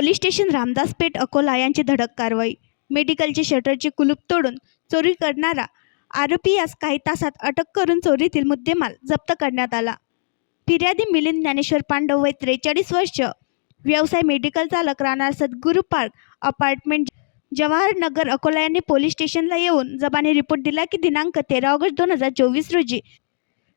Police station Ramdaspeth Akola यांची धडक कारवाई। मेडिकलचे शटरचे कुलूप तोडून चोरी करणारा आरोपी यास काही तासात अटक करून चोरीतील मुद्देमाल जप्त करण्यात आला। फिर्यादी मिलिंद ज्ञानेश्वर पांडव वय 43 वर्ष, व्यवसाय मेडिकल चालक, राहणार सद्गुरू पार्क अपार्टमेंट, जवाहर नगर, अकोला यांनी पोलीस स्टेशनला येऊन जबानी रिपोर्ट दिला की दिनांक 13 ऑगस्ट 2024 रोजी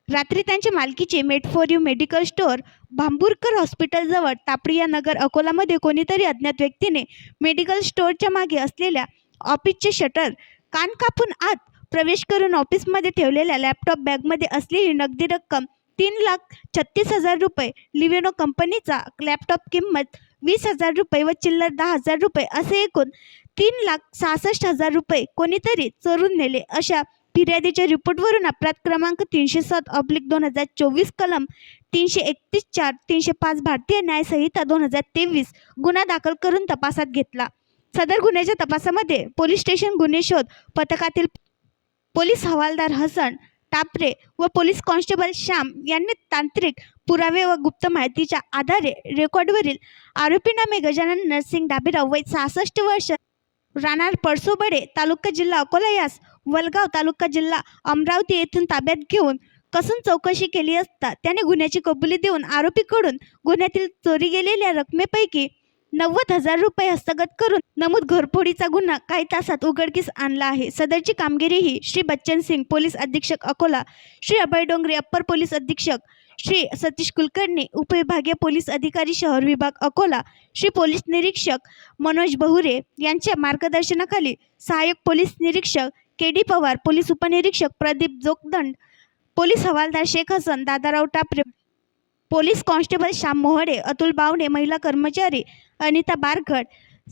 रात्री त्यांच्या मालकीचे made for you medical store Bhamburkar हॉस्पिटलजवळ तापडिया नगर अकोलामध्ये कोणीतरी अज्ञात व्यक्तीने मेडिकल स्टोअरच्या मागे असलेल्या ऑफिसचे शटर कान कापून आत प्रवेश करून ऑफिसमध्ये ठेवलेल्या लॅपटॉप बॅगमध्ये असलेली नगदी रक्कम 3,36,000 रुपये, लिव्हिनो कंपनीचा लॅपटॉप किंमत 20,000 रुपये व चिल्लर 10,000 रुपये असे एकूण 3,66,000 रुपये कोणीतरी चोरून नेले, अशा फिर्यादीच्या रिपोर्टवरून अपराध क्रमांक 307/2024 कलम 331(4), 305 भारतीय न्याय संहिता 2023 गुन्हा दाखल करून तपासात घेतला। सदर गुन्ह्याच्या तपासामध्ये पोलीस स्टेशन गुन्हे शोध पथकातील पोलीस हवालदार हसन टापरे व पोलीस कॉन्स्टेबल श्याम यांनी तांत्रिक पुरावे व गुप्त माहितीच्या आधारे रेकॉर्डवरील आरोपी नामे गजानन नरसिंग डाबेराव वय 66 वर्ष, राहणार पळसोबडे, तालुका जिल्हा अकोला यास वलगाव तालुका जिल्हा अमरावती येथून ताब्यात घेऊन कसून चौकशी केली असता त्याने गुन्ह्याची कबुली देऊन आरोपीकडून गुन्ह्यातील चोरी गेलेल्या रकमेपैकी 90,000 रुपये हस्तगत करून नमूद घरफोडीचा गुन्हा काही तासात उघडकीस आणला आहे। सदरची कामगिरी ही श्री बच्चन सिंग पोलीस अधीक्षक अकोला, श्री अभय डोंगरे अप्पर पोलीस अधीक्षक, श्री सतीश कुलकर्णी उपविभागीय पोलीस अधिकारी शहर विभाग अकोला, श्री पोलीस निरीक्षक मनोज बहुरे यांच्या मार्गदर्शनाखाली सहाय्यक पोलीस निरीक्षक के.डी. पवार, पोलीस उपनिरीक्षक प्रदीप जोगदंड, पोलीस हवालदार शेख हसन दादाराव टापरे, पोलीस कॉन्स्टेबल श्याम मोहडे, अतुल बावणे, महिला कर्मचारी अनिता बारगड,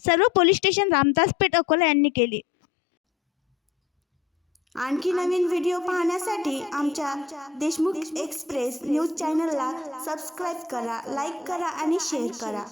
सर्व पोलीस स्टेशन रामदासपेठ अकोला यांनी केली। आणखी नवीन व्हिडिओ पाहण्यासाठी आमच्या देशमुख एक्सप्रेस न्यूज चॅनलला सबस्क्राईब करा, लाईक करा आणि शेअर करा।